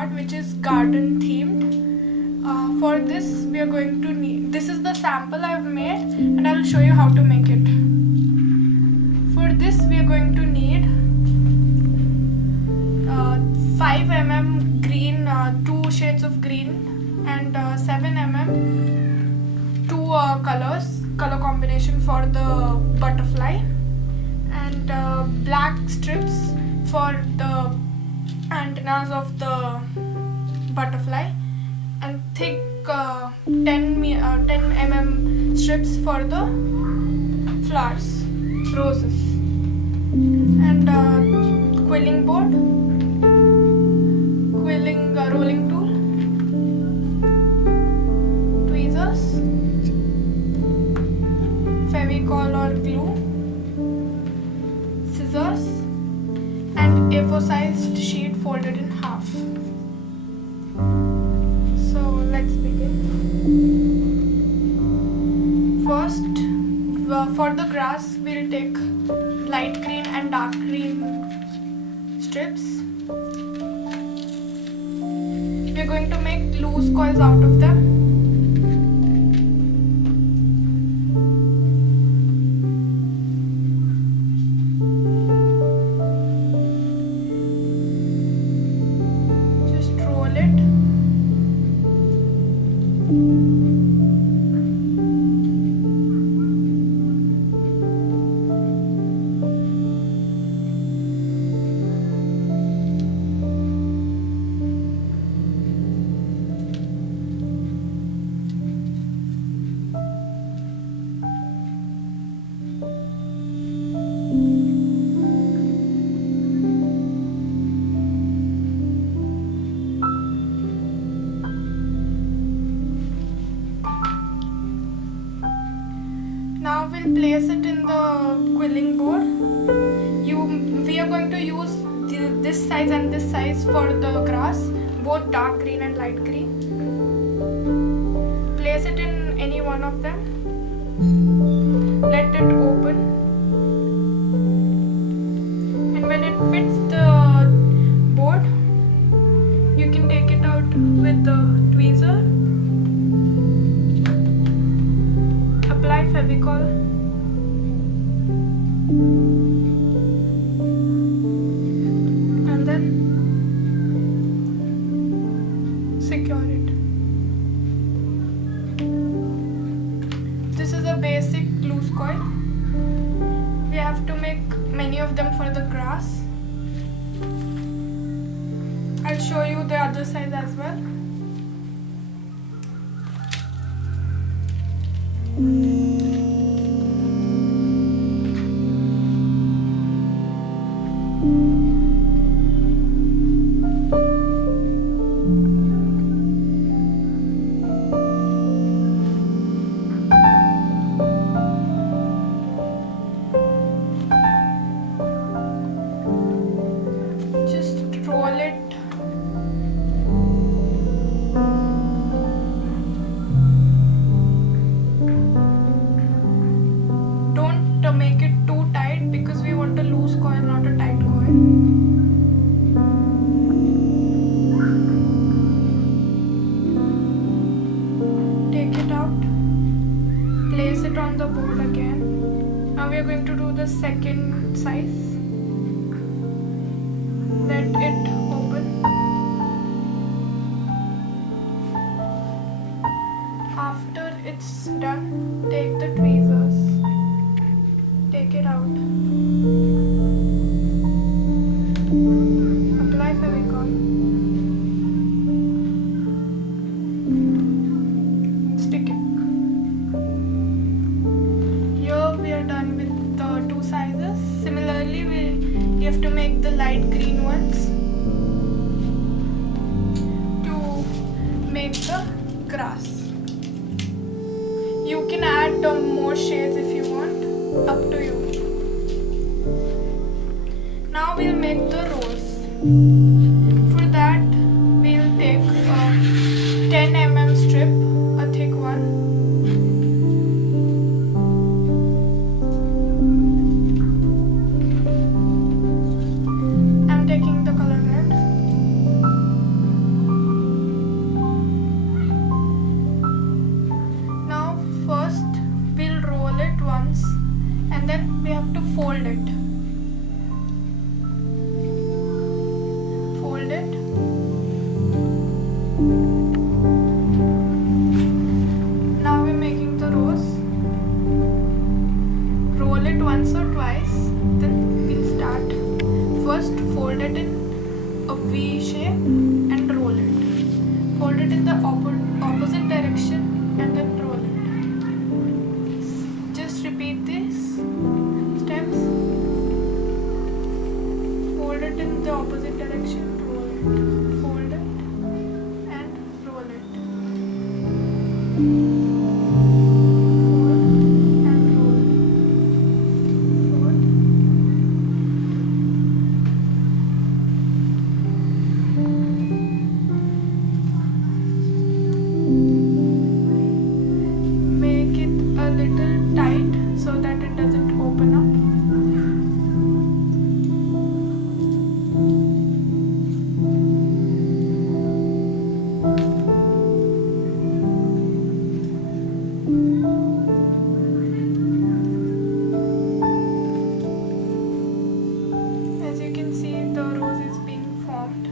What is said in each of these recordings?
card which is garden themed. For this we are going to need, this is the sample I've made and I'll show you how to make it. For this we are going to need 5 mm green, 2 shades of green, and 7 mm 2 color combination for the butterfly, and black strips for the antennas of the butterfly, and thick 10 mm strips for the flowers, roses, and quilling board, quilling rolling tool, tweezers, fevicol or glue, scissors, and A4 sized sheet folded in half. So let's begin. First, for the grass we'll take light green and dark green strips. We're going to make loose coils out of them. Just roll it. Now we'll place it in the quilling board. We are going to use this size and this size for the grass, both dark green and light green. Place it in any one of them. Let it open. And when it fits the board, you can take it out with the tweezer. Apply fevicol. And then secure it. This is a basic loose coil. We have to make many of them for the grass. I'll show you the other side as well. Just roll it. Don't make it too tight because we want a loose coil, not a tight coil. Take it out. Place it on the board again. Now we are going to do the second size. Let it open. After it's done, take the tweezers. Take it out. Apply fevicol. Stick it. Here we are done with the two sizes. Similarly, we have to make the light green ones to make the grass. You can add more shades if you want, up to you. Now we'll make the rose. For that we'll take a 10 mm strip, a thick one. I'm taking the color red. we have to fold it. Fold it. Now we're making the rose. Roll it once or twice, then we'll start. First, fold it in a V shape and roll it. Fold it in the opposite direction and then roll it. Just repeat these steps. Fold it in the opposite direction, roll it. Fold it and roll it. Fold and roll. Fold. Make it a little tight so that it doesn't open up. As you can see, the rose is being formed.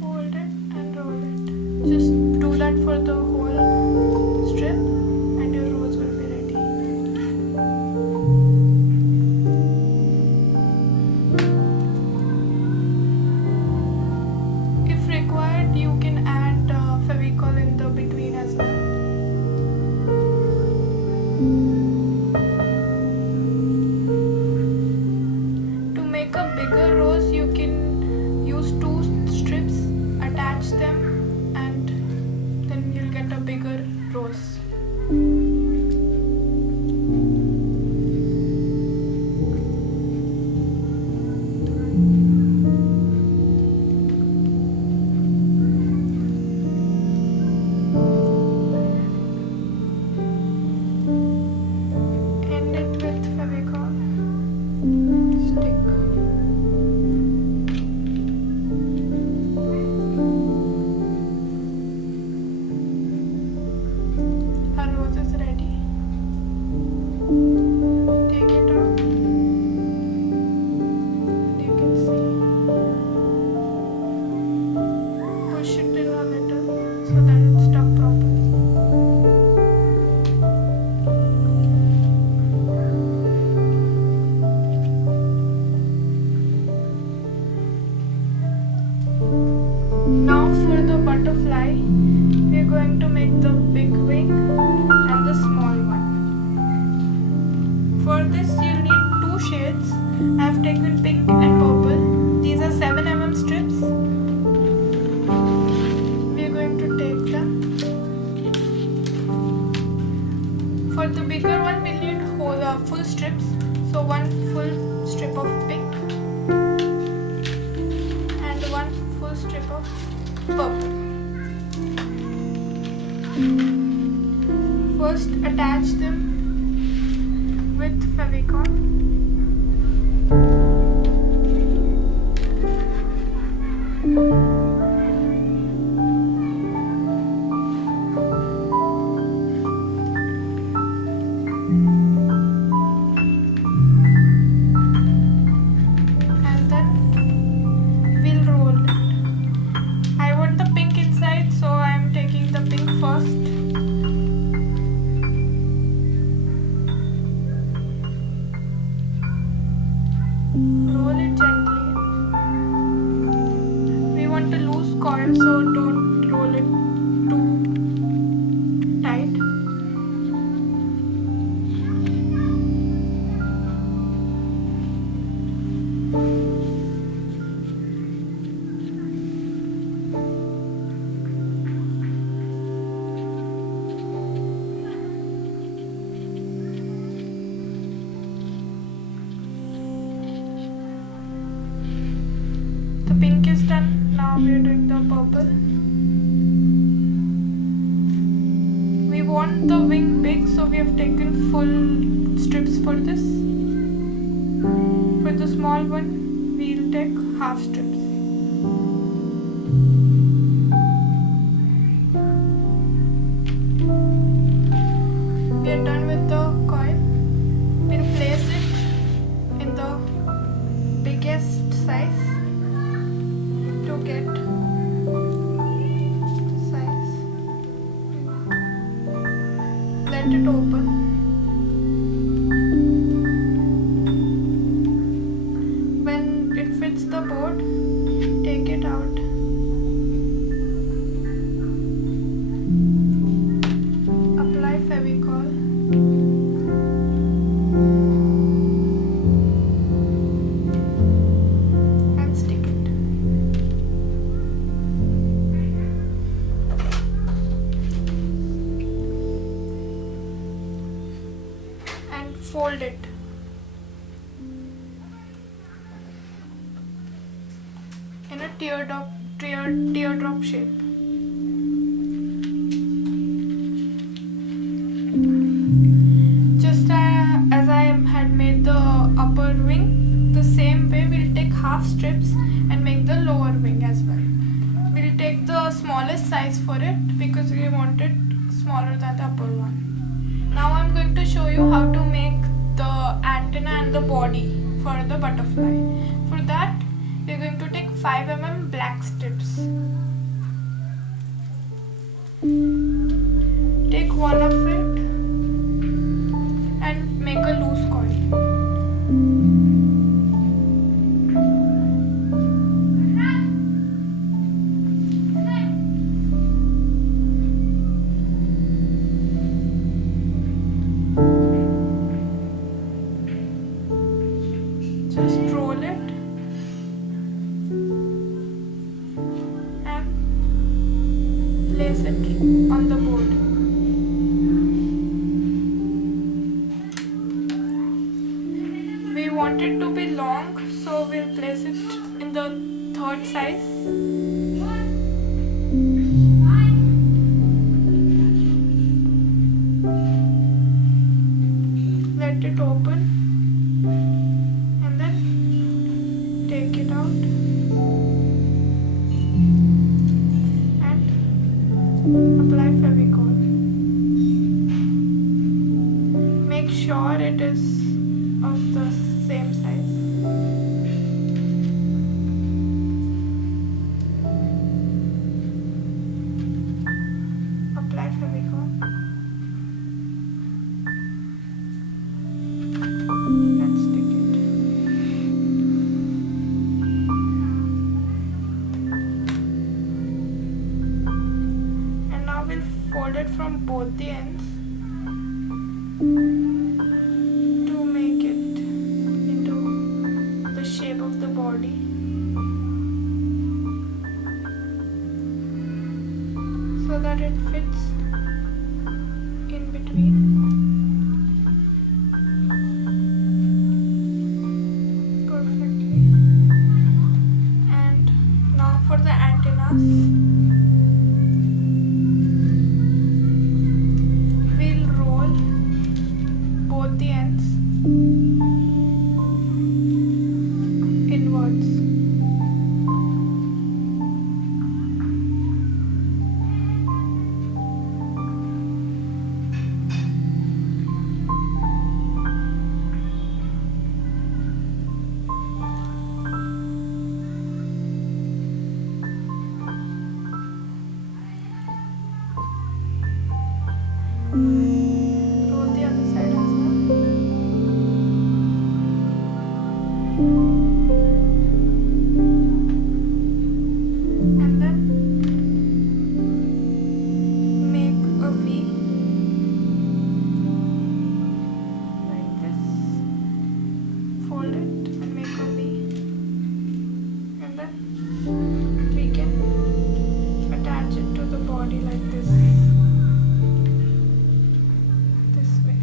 Fold it and roll it. Just do that for the whole strip and your rose will be ready. If required, you can add Fevicol in the between as well. To make a bigger rose, you can use 2 strips, attach them, and then you'll get a bigger rose. End it with Fevicol stick. Our rose is ready. Take it out. You can see. Push it in a little so that it's stuck properly. Now for the butterfly, we are going to make the big wing and the small one. For this you'll need 2 shades. I have taken pink and purple. These are 7 mm strips. We are going to take them. For the bigger one we'll need full strips. So 1 full strip of pink and 1 full strip of purple. First attach them with Fevicol. And then we'll roll it. I want the pink inside, so I am taking the pink first. Roll it gently. We want a loose coil, so don't roll it too tight. The pink is done. Now we are doing the purple. want the wing big, so we have taken full strips for this. For the small one, we'll take half strips. We are done with the coil. We'll place it in the biggest size to get the size. Let it open. When it fits the board, take it out. Apply Fevicol. And stick it. And fold it. In a teardrop shape. Just as I had made the upper wing, the same way we'll take half strips and make the lower wing as well. We'll take the smallest size for it because we want it smaller than the upper one. Now I'm going to show you how to make the antenna and the body for the butterfly. For that, we're going to take 5 mm black strips. Take one of it and make a loose coil. Just roll it and place it on the board. We want it to be long, so we'll place it in the third size. Let it open and then take it out and apply Fevicol. Make sure it is of the same size. Apply Fevicol and stick it. And now we'll fold it from both the ends to make it into the shape of the body. So that it fits in between perfectly. And now for the antennas, we'll roll both the ends inwards. Roll the other side as well. And then make a V like this. Fold it and make a V. And then we can attach it to the body like this. This way.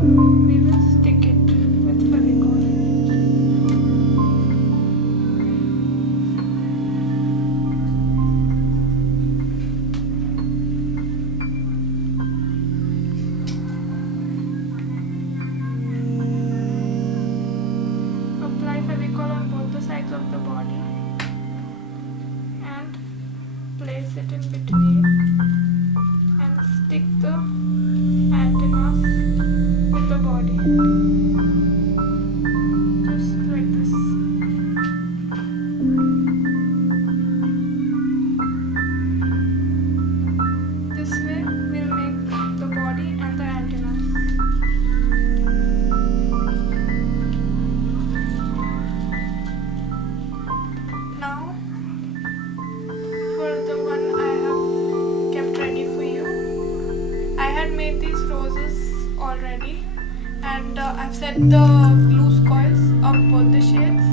We will stick it with Fevicol. it in between and stick the antennas in the body. Just like this. This way we'll make the body and the antennas. Now for the one I have kept ready for you. I had made these roses already, and I've set the loose coils of both the shades.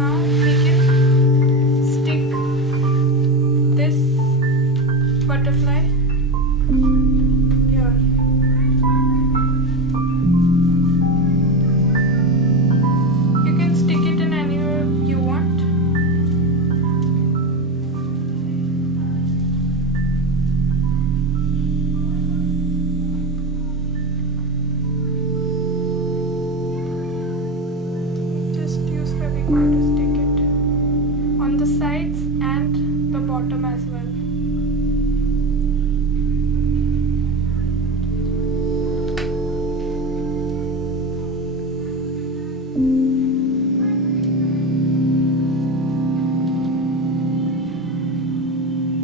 Now we can stick this butterfly here. You can stick it in anywhere you want. Just use Fevicol to stick it on the sides and the bottom as well.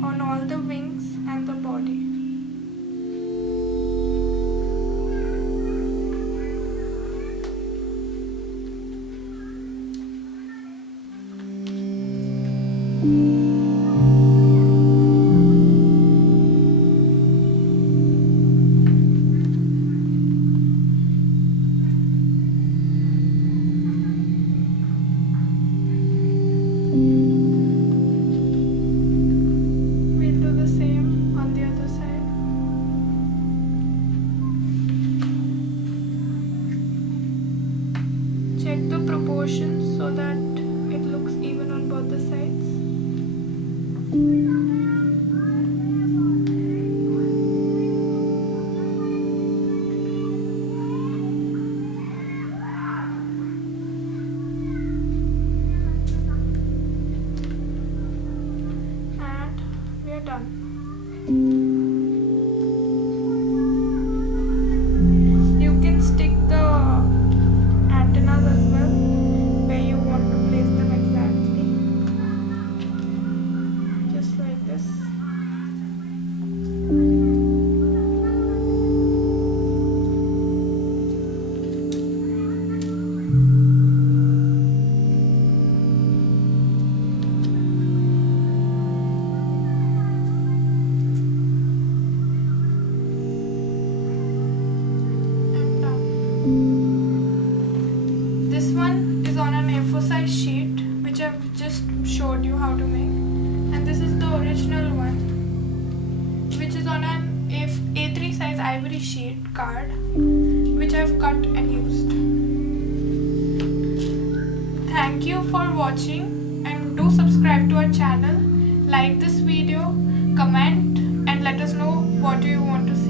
On all the wings and the body. We'll do the same on the other side. Check the proportions so that it looks even on both the sides. And we are done. You can stick the antennas as well where you want to place them exactly. Just like this. And done. This one is on an A4 size sheet, which I've just showed you how to make, and this is the original one, which is on an A3 size ivory sheet card, which I've cut and used. Thank you for watching, and do subscribe to our channel, like this video, comment, and let us know what you want to see.